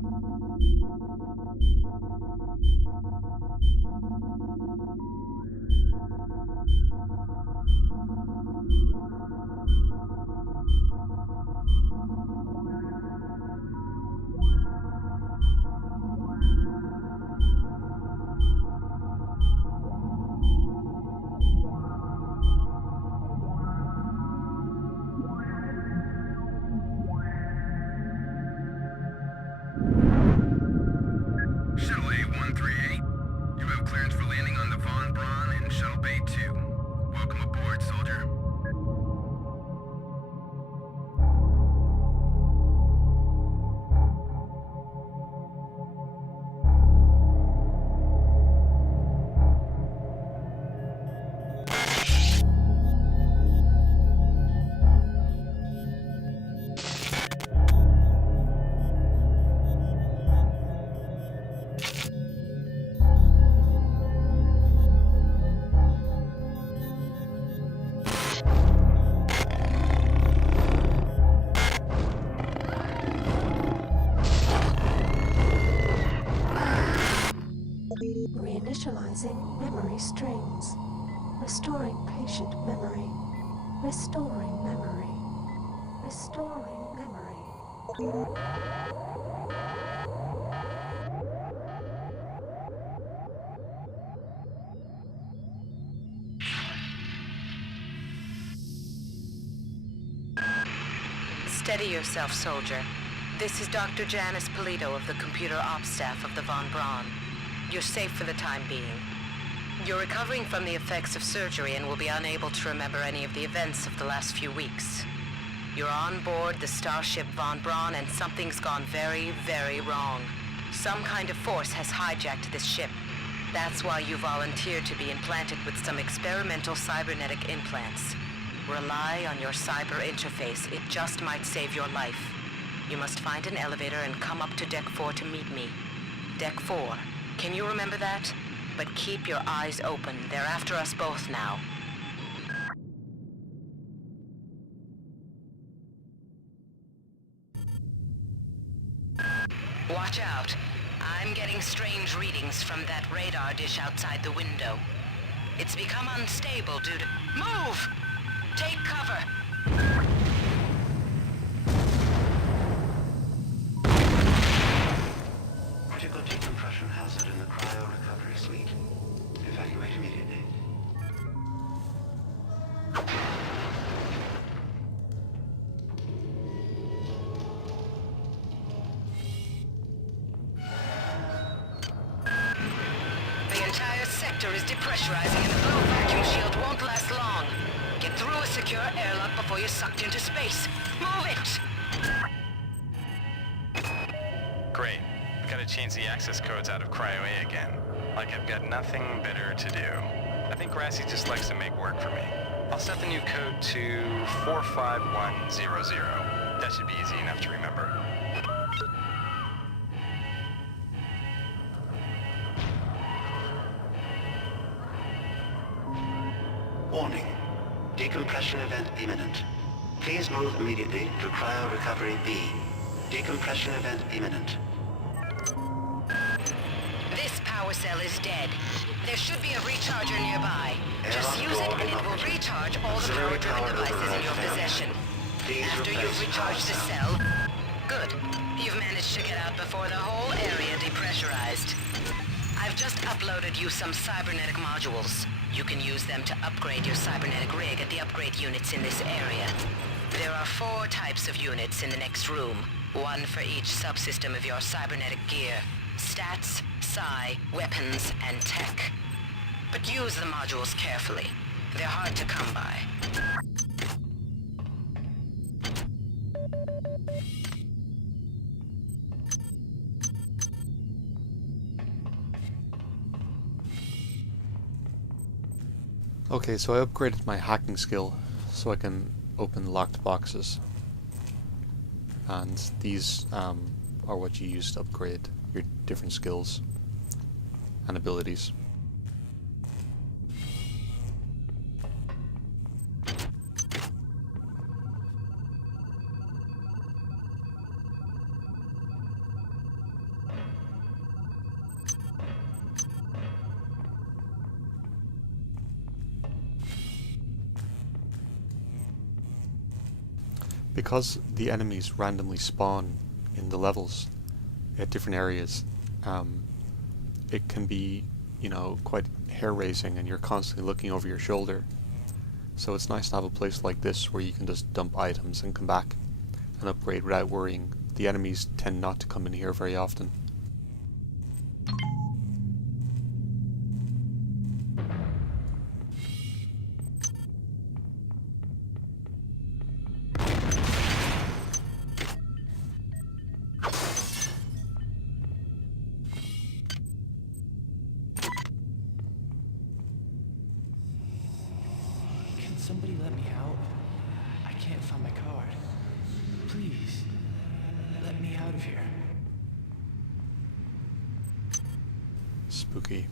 Shuttle A-138, you have clearance for landing on the Von Braun in Shuttle Bay 2. Welcome aboard, soldier. Reinitializing memory strings. Restoring patient memory. Restoring memory. Restoring memory. Steady yourself, soldier. This is Dr. Janice Polito of the Computer Ops Staff of the Von Braun. You're safe for the time being. You're recovering from the effects of surgery and will be unable to remember any of the events of the last few weeks. You're on board the starship Von Braun and something's gone very, very wrong. Some kind of force has hijacked this ship. That's why you volunteered to be implanted with some experimental cybernetic implants. Rely on your cyber interface. It just might save your life. You must find an elevator and come up to Deck 4 to meet me. Deck 4. Can you remember that? But keep your eyes open. They're after us both now. Watch out. I'm getting strange readings from that radar dish outside the window. It's become unstable due to... Move! Take cover! Critical decompression hazard in the cryo recovery suite. Evacuate immediately. The entire sector is depressurizing and the blow vacuum shield won't last long. Get through a secure airlock before you're sucked into space. Move it! Great. Gotta change the access codes out of Cryo A again. Like I've got nothing better to do. I think Grassy just likes to make work for me. I'll set the new code to 45100. That should be easy enough to remember. Warning. Decompression event imminent. Please move immediately to cryo recovery B. Decompression event imminent. This power cell is dead. There should be a recharger nearby. Just use it and it will recharge all the power-driven devices in your possession. After you've recharged the cell... Good. You've managed to get out before the whole area depressurized. I've just uploaded you some cybernetic modules. You can use them to upgrade your cybernetic rig at the upgrade units in this area. There are 4 types of units in the next room. 1 for each subsystem of your cybernetic gear. Stats, psi, weapons, and tech. But use the modules carefully. They're hard to come by. Okay, so I upgraded my hacking skill so I can open locked boxes. And these are what you use to upgrade your different skills and abilities. Because the enemies randomly spawn in the levels at different areas, it can be, quite hair-raising, and you're constantly looking over your shoulder. So it's nice to have a place like this where you can just dump items and come back and upgrade without worrying. The enemies tend not to come in here very often. Somebody let me out. I can't find my card. Please, let me out of here. Spooky.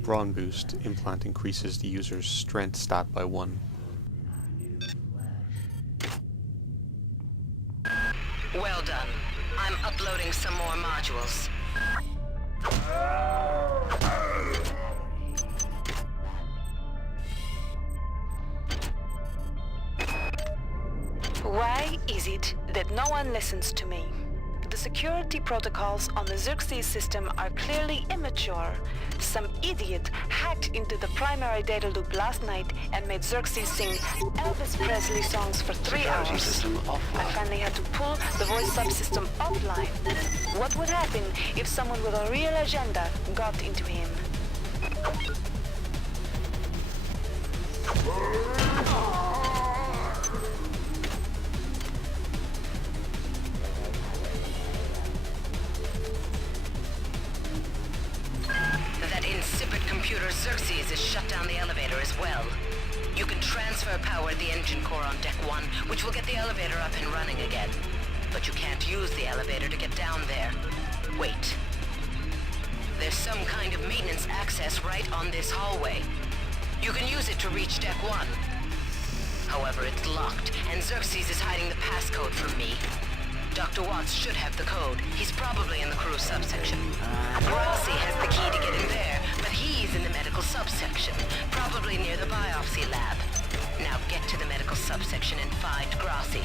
Braun boost implant increases the user's strength stat by 1. Well done. I'm uploading some more modules. Why is it that no one listens to me? The security protocols on the Xerxes system are clearly immature. Some idiot hacked into the primary data loop last night and made Xerxes sing Elvis Presley songs for 3 Security hours. system offline. I finally had to pull the voice subsystem offline. What would happen if someone with a real agenda got into him? That insipid computer Xerxes has shut down the elevator as well. You can transfer power at the engine core on Deck 1, which will get the elevator up and running again. But you can't use the elevator to get down there. Wait. There's some kind of maintenance access right on this hallway. You can use it to reach Deck 1. However, it's locked, and Xerxes is hiding the passcode from me. Dr. Watts should have the code. He's probably in the crew subsection. Grassi has the key to get in there, but he's in the medical subsection, probably near the biopsy lab. Now get to the medical subsection and find Grassi.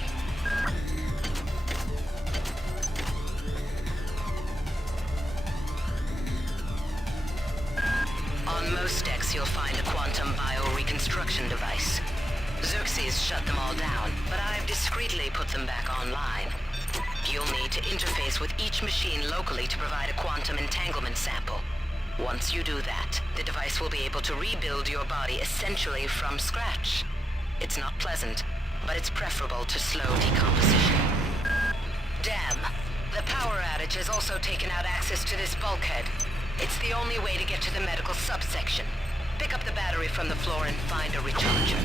On most decks, you'll find a quantum bioreconstruction device. Xerxes shut them all down, but I've discreetly put them back online. You'll need to interface with each machine locally to provide a quantum entanglement sample. Once you do that, the device will be able to rebuild your body essentially from scratch. It's not pleasant, but it's preferable to slow decomposition. Damn, the power outage has also taken out access to this bulkhead. It's the only way to get to the medical subsection. Pick up the battery from the floor and find a recharger.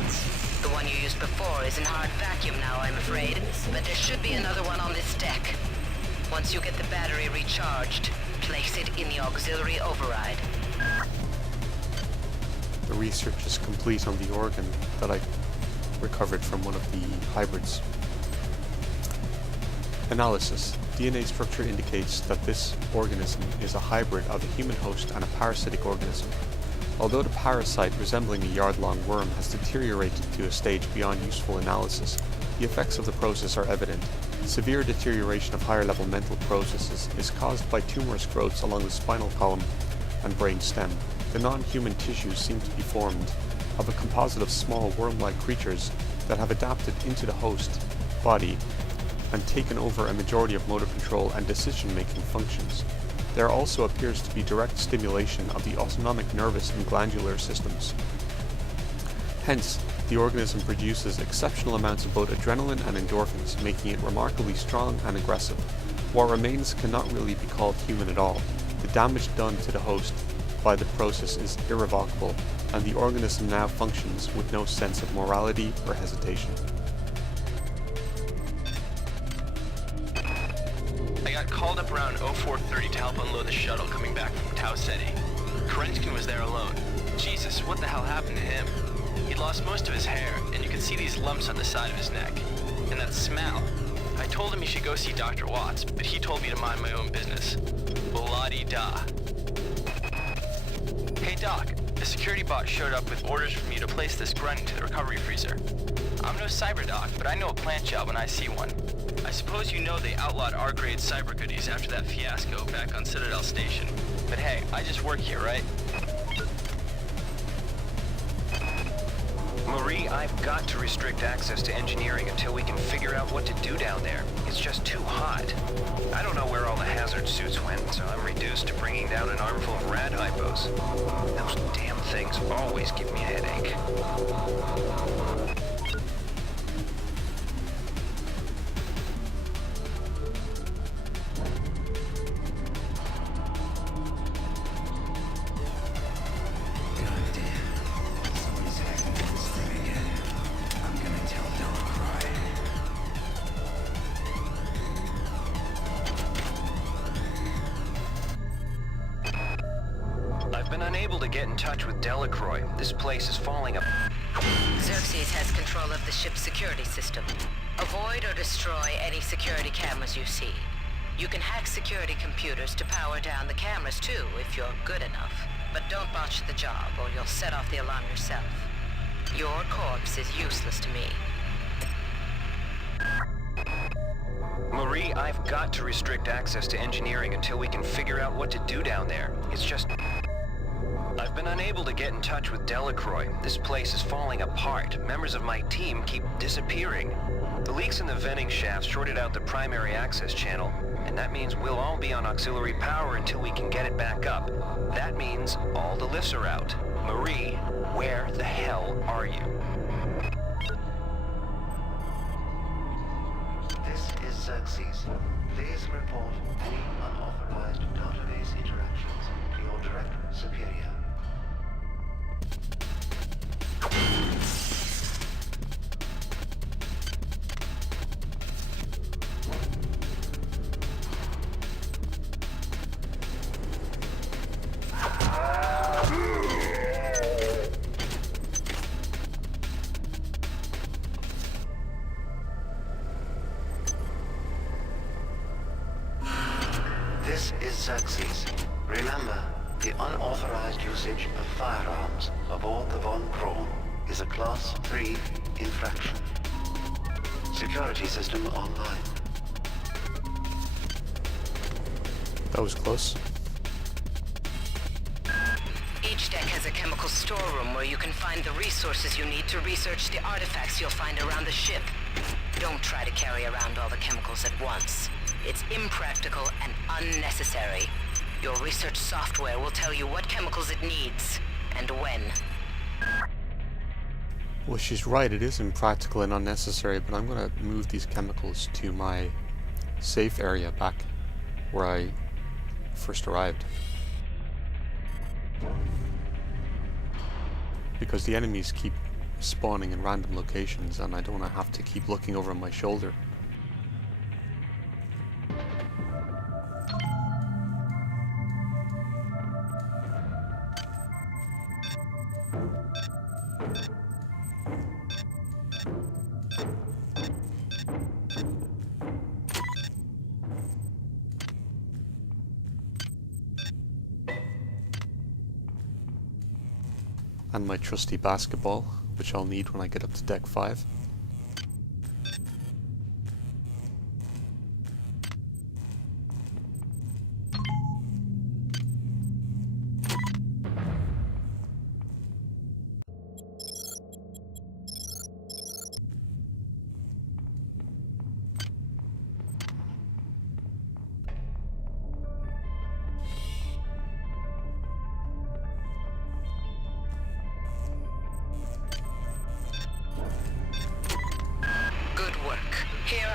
The one you used before is in hard vacuum now, I'm afraid, but there should be another one on this deck. Once you get the battery recharged, place it in the auxiliary override. The research is complete on the organ that I recovered from one of the hybrids. Analysis. DNA structure indicates that this organism is a hybrid of a human host and a parasitic organism. Although the parasite, resembling a yard-long worm, has deteriorated to a stage beyond useful analysis, the effects of the process are evident. Severe deterioration of higher-level mental processes is caused by tumorous growths along the spinal column and brain stem. The non-human tissues seem to be formed of a composite of small worm-like creatures that have adapted into the host body and taken over a majority of motor control and decision-making functions. There also appears to be direct stimulation of the autonomic nervous and glandular systems. Hence, the organism produces exceptional amounts of both adrenaline and endorphins, making it remarkably strong and aggressive. What remains cannot really be called human at all. The damage done to the host by the process is irrevocable, and the organism now functions with no sense of morality or hesitation. called up around 0430 to help unload the shuttle coming back from Tau Ceti. Kerenskin was there alone. Jesus, what the hell happened to him? He'd lost most of his hair, and you could see these lumps on the side of his neck. And that smell. I told him he should go see Dr. Watts, but he told me to mind my own business. Blah-de-da. Hey Doc, a security bot showed up with orders from you to place this grunt into the recovery freezer. I'm no cyber doc, but I know a plant job when I see one. I suppose you know they outlawed R-grade cyber goodies after that fiasco back on Citadel Station. But hey, I just work here, right? Marie, I've got to restrict access to engineering until we can figure out what to do down there. It's just too hot. I don't know where all the hazard suits went, so I'm reduced to bringing down an armful of rad hypos. Those damn things always give me a headache. I've been unable to get in touch with Delacroix. This place is falling apart. Xerxes has control of the ship's security system. Avoid or destroy any security cameras you see. You can hack security computers to power down the cameras too, if you're good enough. But don't botch the job, or you'll set off the alarm yourself. Your corpse is useless to me. Marie, I've got to restrict access to engineering until we can figure out what to do down there. It's just... I've been unable to get in touch with Delacroix. This place is falling apart. Members of my team keep disappearing. The leaks in the venting shaft shorted out the primary access channel, and that means we'll all be on auxiliary power until we can get it back up. That means all the lifts are out. Marie, where the hell are you? This is Xerxes. Please report any unauthorized database interactions to your direct superior. This is Xerxes. Remember, the unauthorized usage of firearms aboard the Von Braun is a Class 3 infraction. Security system online. That was close. Each deck has a chemical storeroom where you can find the resources you need to research the artifacts you'll find around the ship. Don't try to carry around all the chemicals at once. It's impractical and unnecessary. Your research software will tell you what chemicals it needs, and when. Well, she's right, it is impractical and unnecessary, but I'm going to move these chemicals to my safe area back where I first arrived. Because the enemies keep spawning in random locations and I don't want to have to keep looking over my shoulder. And my trusty basketball, which I'll need when I get up to deck 5.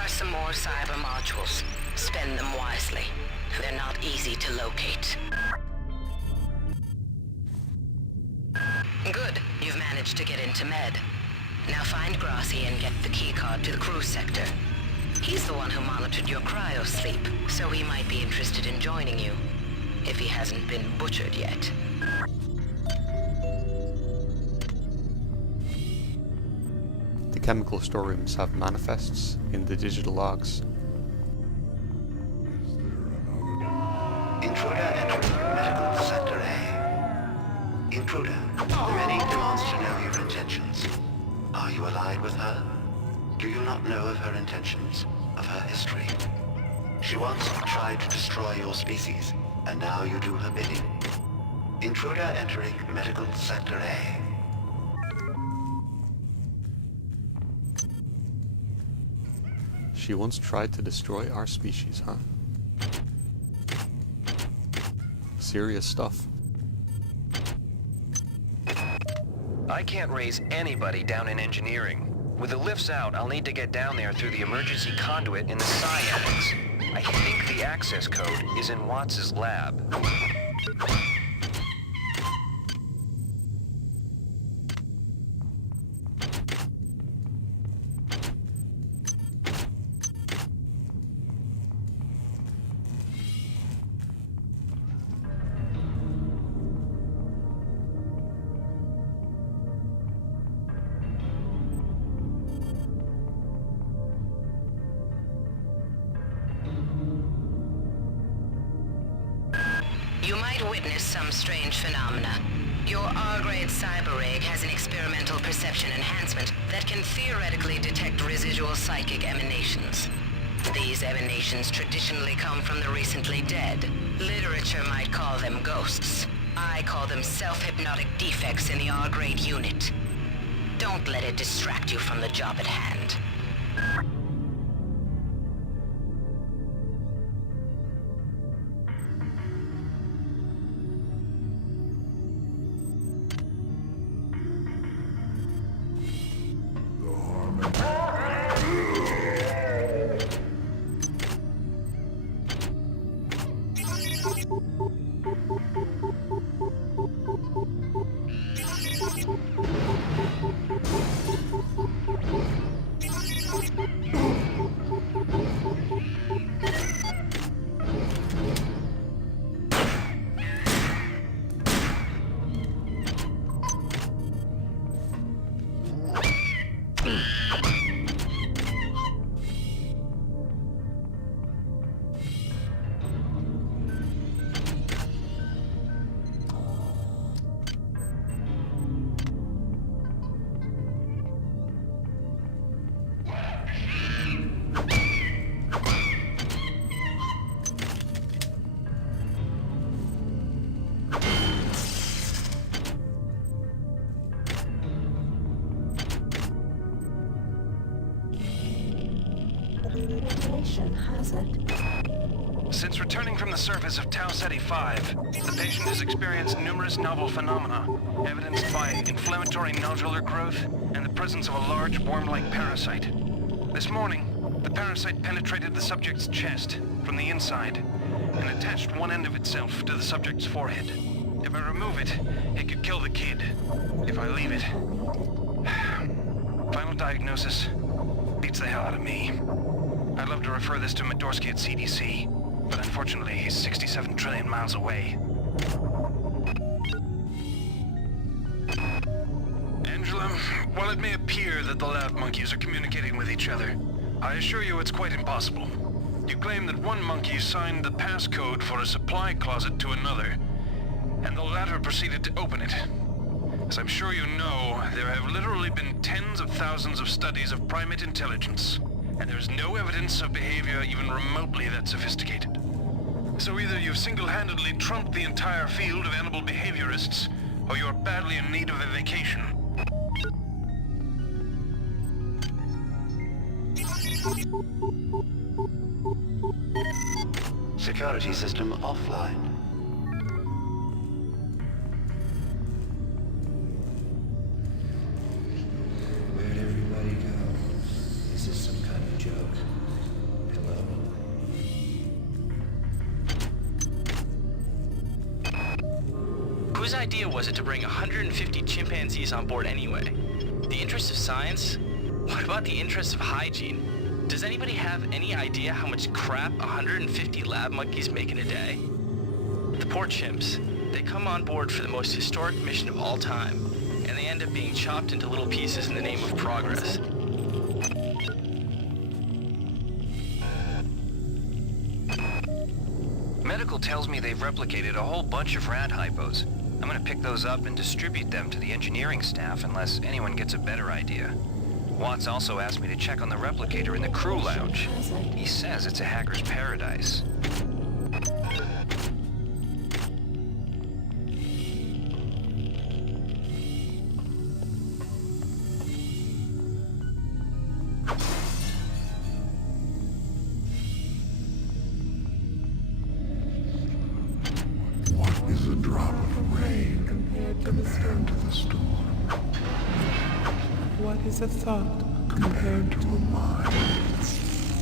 Some more cyber modules. Spend them wisely. They're not easy to locate. Good. You've managed to get into Med. Now find Grassi and get the keycard to the cruise sector. He's the one who monitored your cryo-sleep, so he might be interested in joining you, if he hasn't been butchered yet. The chemical storerooms have manifests in the digital logs. Intruder entering medical sector A. Intruder, many demands to know your intentions. Are you allied with her? Do you not know of her intentions, of her history? She once tried to destroy your species, and now you do her bidding. Intruder entering medical sector A. She once tried to destroy our species, huh? Serious stuff. I can't raise anybody down in engineering. With the lifts out, I'll need to get down there through the emergency conduit in the Psi-Annex. I think the access code is in Watts' lab. You might witness some strange phenomena. Your R-grade cyber rig has an experimental perception enhancement that can theoretically detect residual psychic emanations. These emanations traditionally come from the recently dead. Literature might call them ghosts. I call them self-hypnotic defects in the R-grade unit. Don't let it distract you from the job at hand. Radiation hazard. Since returning from the surface of Tau Ceti 5, the patient has experienced numerous novel phenomena, evidenced by inflammatory nodular growth and the presence of a large worm-like parasite. This morning, the parasite penetrated the subject's chest from the inside and attached one end of itself to the subject's forehead. If I remove it, it could kill the kid. If I leave it... Final diagnosis beats the hell out of me. I'd love to refer this to Medorsky at CDC, but unfortunately he's 67 trillion miles away. Angela, while it may appear that the lab monkeys are communicating with each other, I assure you it's quite impossible. You claim that one monkey signed the passcode for a supply closet to another, and the latter proceeded to open it. As I'm sure you know, there have literally been tens of thousands of studies of primate intelligence, and there's no evidence of behavior even remotely that sophisticated. So either you've single-handedly trumped the entire field of animal behaviorists, or you're badly in need of a vacation. Security system offline. Where'd everybody go? Is this some kind of joke? Hello? Whose idea was it to bring 150 chimpanzees on board anyway? The interests of science? What about the interests of hygiene? Does anybody have any idea how much crap 150 lab monkeys make in a day? The poor chimps. They come on board for the most historic mission of all time, and they end up being chopped into little pieces in the name of progress. Medical tells me they've replicated a whole bunch of rad hypos. I'm gonna pick those up and distribute them to the engineering staff unless anyone gets a better idea. Watts also asked me to check on the replicator in the crew lounge. He says it's a hacker's paradise. What is a drop of rain compared to the storm? What is a thought compared to a mind?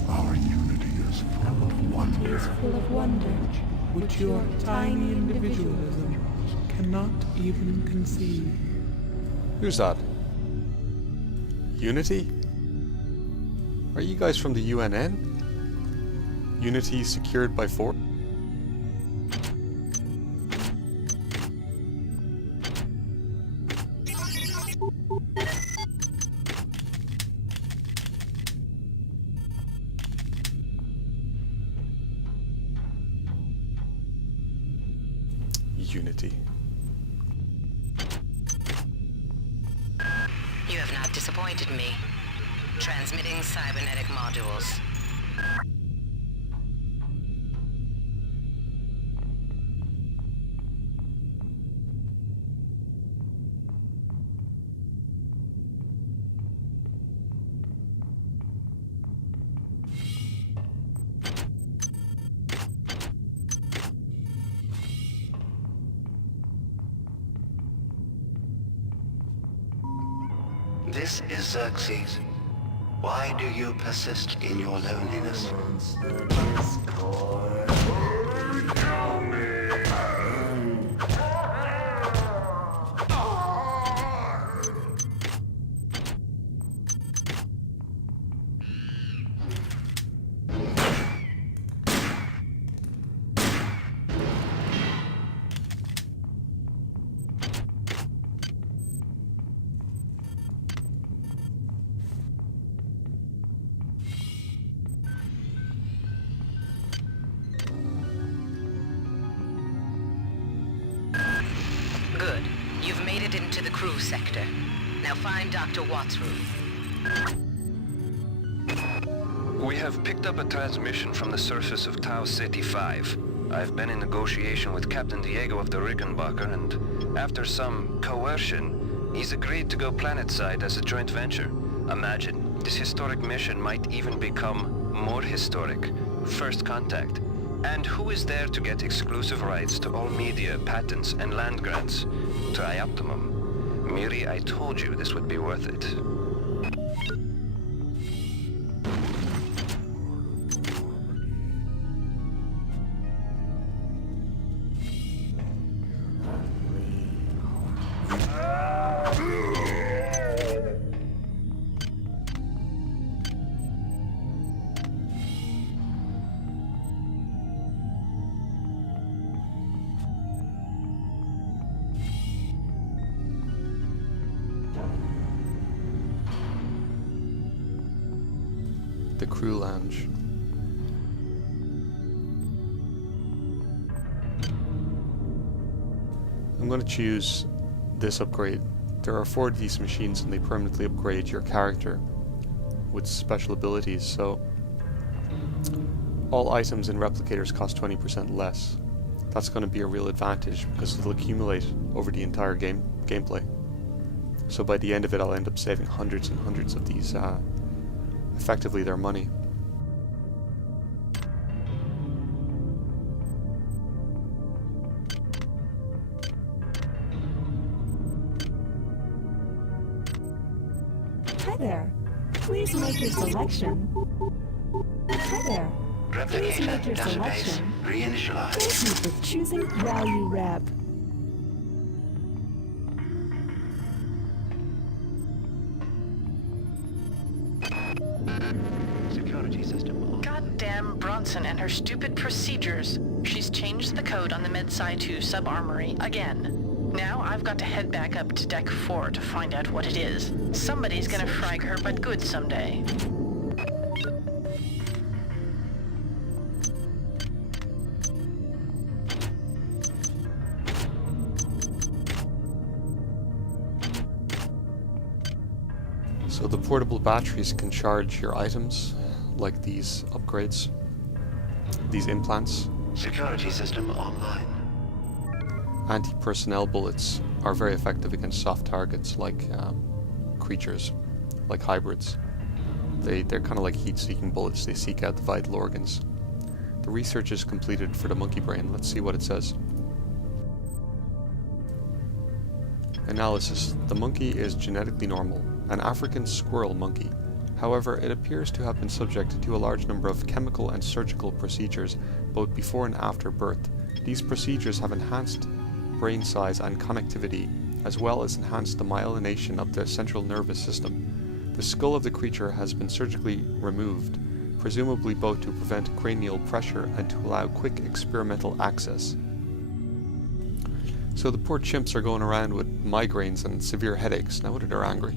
Our unity is full of wonder. Is full of wonder. Which your tiny individualism cannot even conceive. Who's that? Unity? Are you guys from the UNN? Unity secured by force? Unity. You have not disappointed me. Transmitting cybernetic modules. This is Xerxes. Why do you persist in your loneliness? Good. You've made it into the crew sector. Now find Dr. Watts' room. We have picked up a transmission from the surface of Tau Ceti 5. I've been in negotiation with Captain Diego of the Rickenbacker, and after some coercion, he's agreed to go planetside as a joint venture. Imagine, this historic mission might even become more historic. First contact. And who is there to get exclusive rights to all media, patents, and land grants? Trioptimum. Miri, I told you this would be worth it. The crew lounge. I'm going to choose this upgrade. There are 4 of these machines and they permanently upgrade your character with special abilities, so all items and replicators cost 20% less. That's going to be a real advantage because it'll accumulate over the entire gameplay. So by the end of it I'll end up saving hundreds and hundreds of these effectively their money. Hi there. Please make your selection. Hi there. Please make your Replicator database selection. reinitialized. Thank you for choosing Value Rep. Security system. Goddamn Bronson and her stupid procedures. She's changed the code on the Med-Sci 2 sub-armory again. Now I've got to head back up to Deck 4 to find out what it is. Somebody's gonna frag her, but good someday. So the portable batteries can charge your items, like these upgrades, these implants. Security system online. Anti-personnel bullets are very effective against soft targets like creatures, like hybrids. They're kind of like heat-seeking bullets. They seek out the vital organs. The research is completed for the monkey brain. Let's see what it says. Analysis. The monkey is genetically normal, an African squirrel monkey. However, it appears to have been subject to a large number of chemical and surgical procedures both before and after birth. These procedures have enhanced brain size and connectivity, as well as enhanced the myelination of the central nervous system. The skull of the creature has been surgically removed, presumably both to prevent cranial pressure and to allow quick experimental access. So the poor chimps are going around with migraines and severe headaches now that they're angry.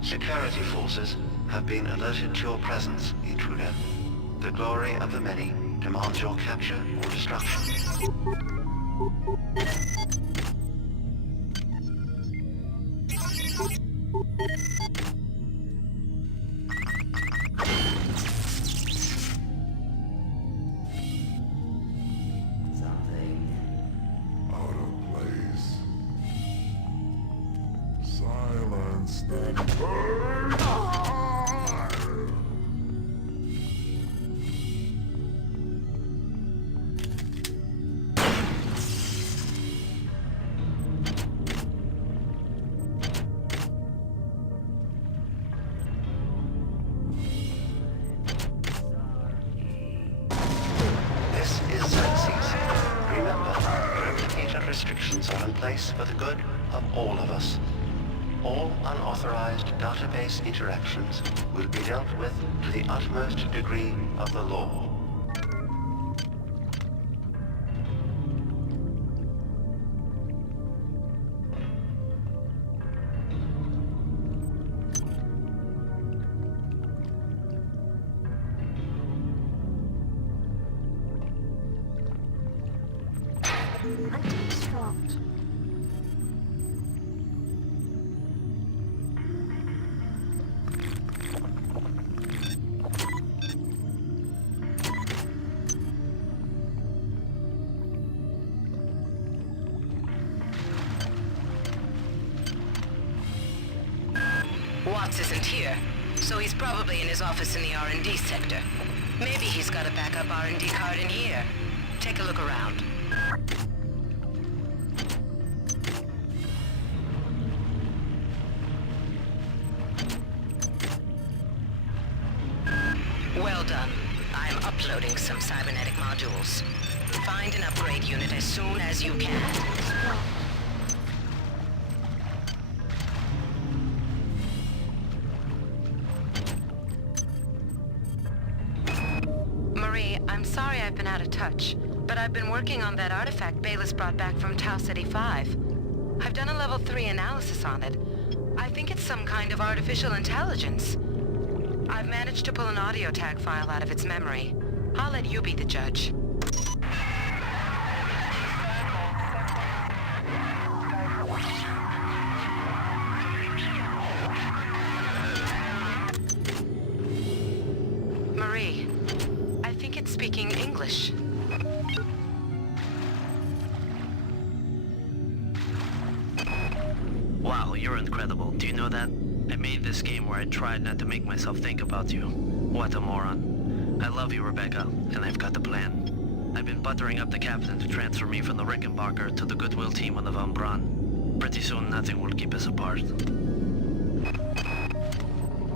Security forces have been alerted to your presence, intruder. The glory of the many demands your capture or destruction. Out of place. Silence the bird. This is Xerxes. Remember, replicator restrictions are in place for the good of all of us. All unauthorized database interactions will be dealt with to the utmost degree of the law. Items dropped. Watts isn't here, so he's probably in his office in the R&D sector. Maybe he's got a backup R&D card in here. Take a look around. Well done. I'm uploading some cybernetic modules. Find an upgrade unit as soon as you can. Marie, I'm sorry I've been out of touch, but I've been working on that artifact Bayless brought back from Tau Ceti 5. I've done a level 3 analysis on it. I think it's some kind of artificial intelligence. I've managed to pull an audio tag file out of its memory. I'll let you be the judge. Marie, I think it's speaking English. Wow, you're incredible. Do you know that? I made this game where I tried not to make myself think about you. What a moron. I love you, Rebecca, and I've got the plan. I've been buttering up the captain to transfer me from the Rickenbacker to the Goodwill team on the Von Braun. Pretty soon, nothing will keep us apart.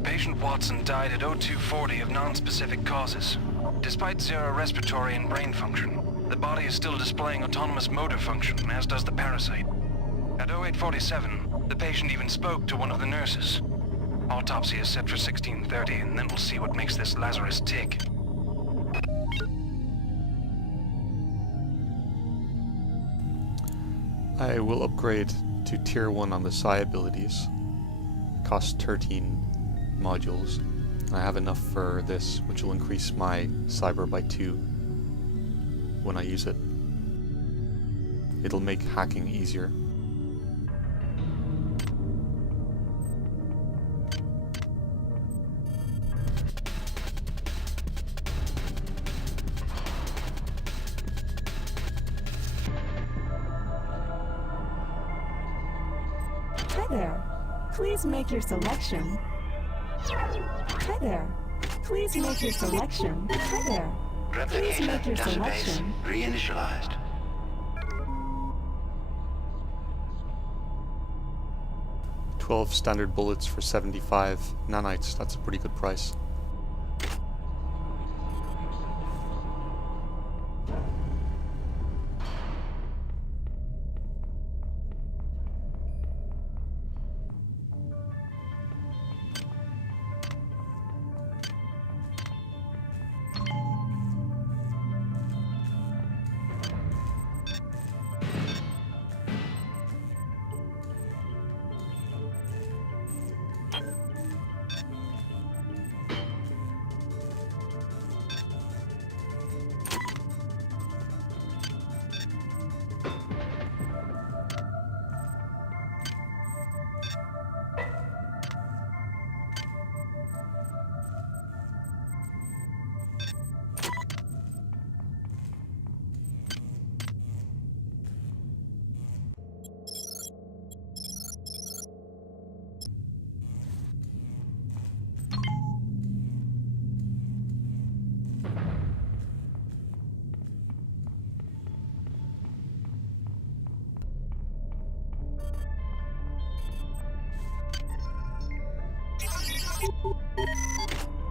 Patient Watson died at 0240 of non-specific causes. Despite zero respiratory and brain function, the body is still displaying autonomous motor function, as does the parasite. At 0847, the patient even spoke to one of the nurses. Autopsy is set for 16:30, and then we'll see what makes this Lazarus tick. I will upgrade to Tier 1 on the Psi abilities. Cost 13 modules. I have enough for this, which will increase my cyber by 2 when I use it. It'll make hacking easier. Hi there. Please make your selection. Hi there. Please make your selection. Hi there. Please make Replicator your database selection. reinitialized. $12 standard bullets for 75 nanites. That's a pretty good price.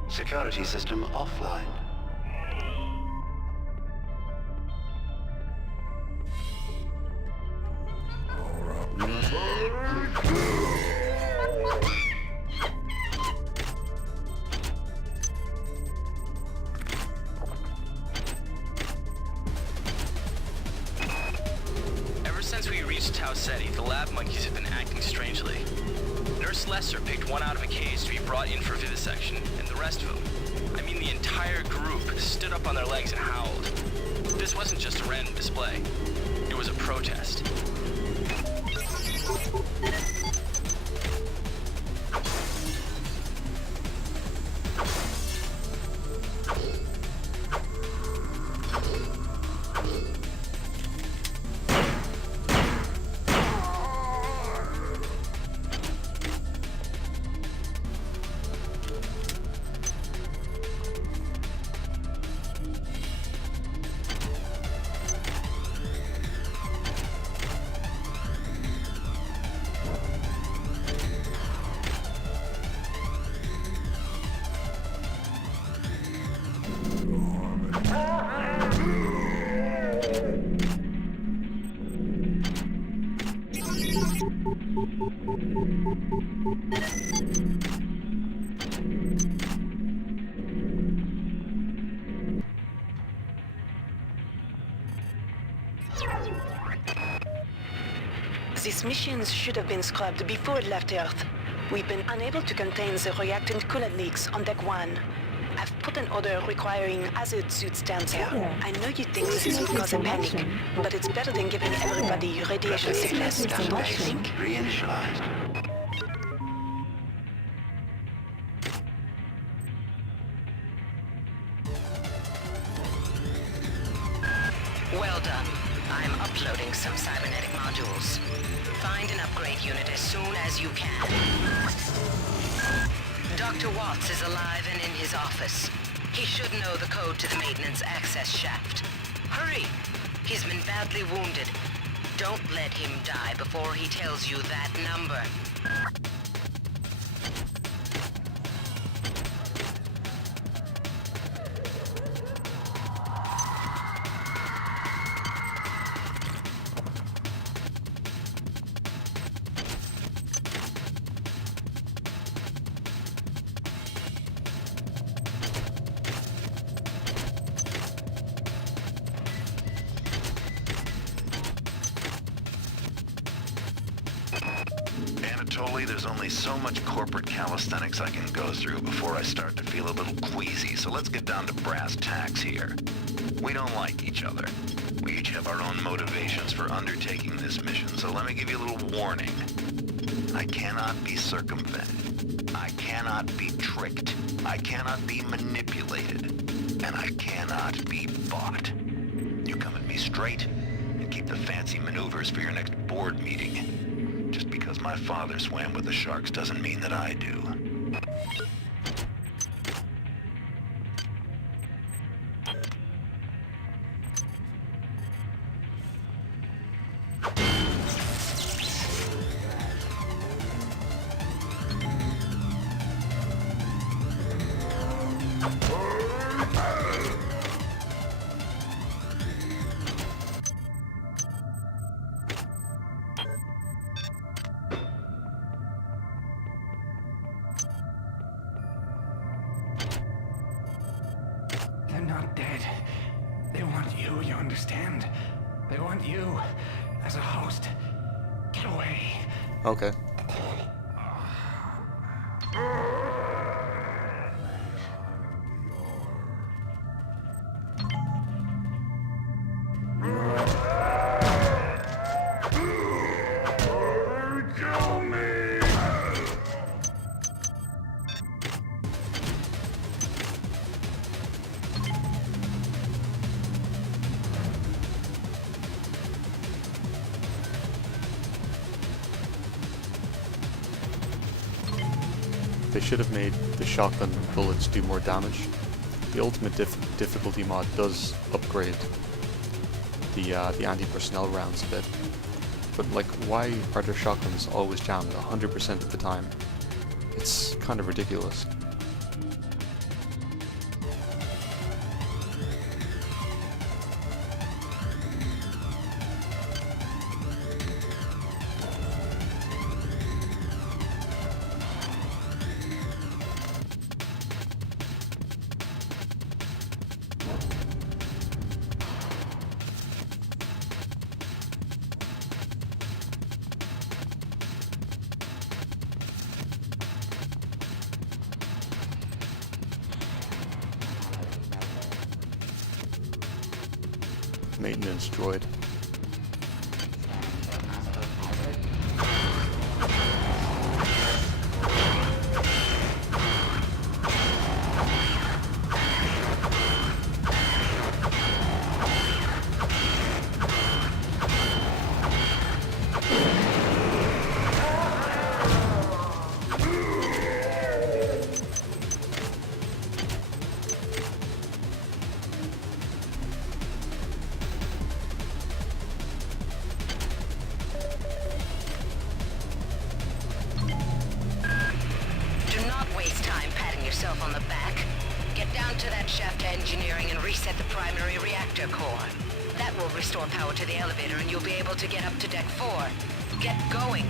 Security system offline. Ever since we reached Tau Ceti, the lab monkeys have been acting strangely. Nurse Lesser picked one out of a cage to be brought in for vivisection, and the rest of them, I mean the entire group, stood up on their legs and howled. This wasn't just a random display. It was a protest. These machines should have been scrubbed before it left Earth. We've been unable to contain the reactant coolant leaks on Deck 1. I've put an order requiring hazard suits down there. I know you think this would cause a panic, but it's better than giving everybody radiation sickness, don't you think? Reinitialized. Well done. I'm uploading some cybernetic modules. Find an upgrade unit as soon as you can. Dr. Watts is alive and in his office. He should know the code to the maintenance access shaft. Hurry! He's been badly wounded. Don't let him die before he tells you that number. Bertoli, there's only so much corporate calisthenics I can go through before I start to feel a little queasy, so let's get down to brass tacks here. We don't like each other. We each have our own motivations for undertaking this mission, so let me give you a little warning. I cannot be circumvented. I cannot be tricked. I cannot be manipulated. And I cannot be bought. You come at me straight, and keep the fancy maneuvers for your next board meeting. Just because my father swam with the sharks doesn't mean that I do. They're not dead. They want you, you understand? They want you as a host. Get away. Okay. Kill me! They should have made the shotgun bullets do more damage. The ultimate difficulty mod does upgrade the anti-personnel rounds a bit. But like, why are their shotguns always jammed 100% of the time? It's kind of ridiculous. Maintenance droid. yourself on the back. Get down to that shaft to engineering and reset the primary reactor core. That will restore power to the elevator and you'll be able to get up to deck 4. Get going.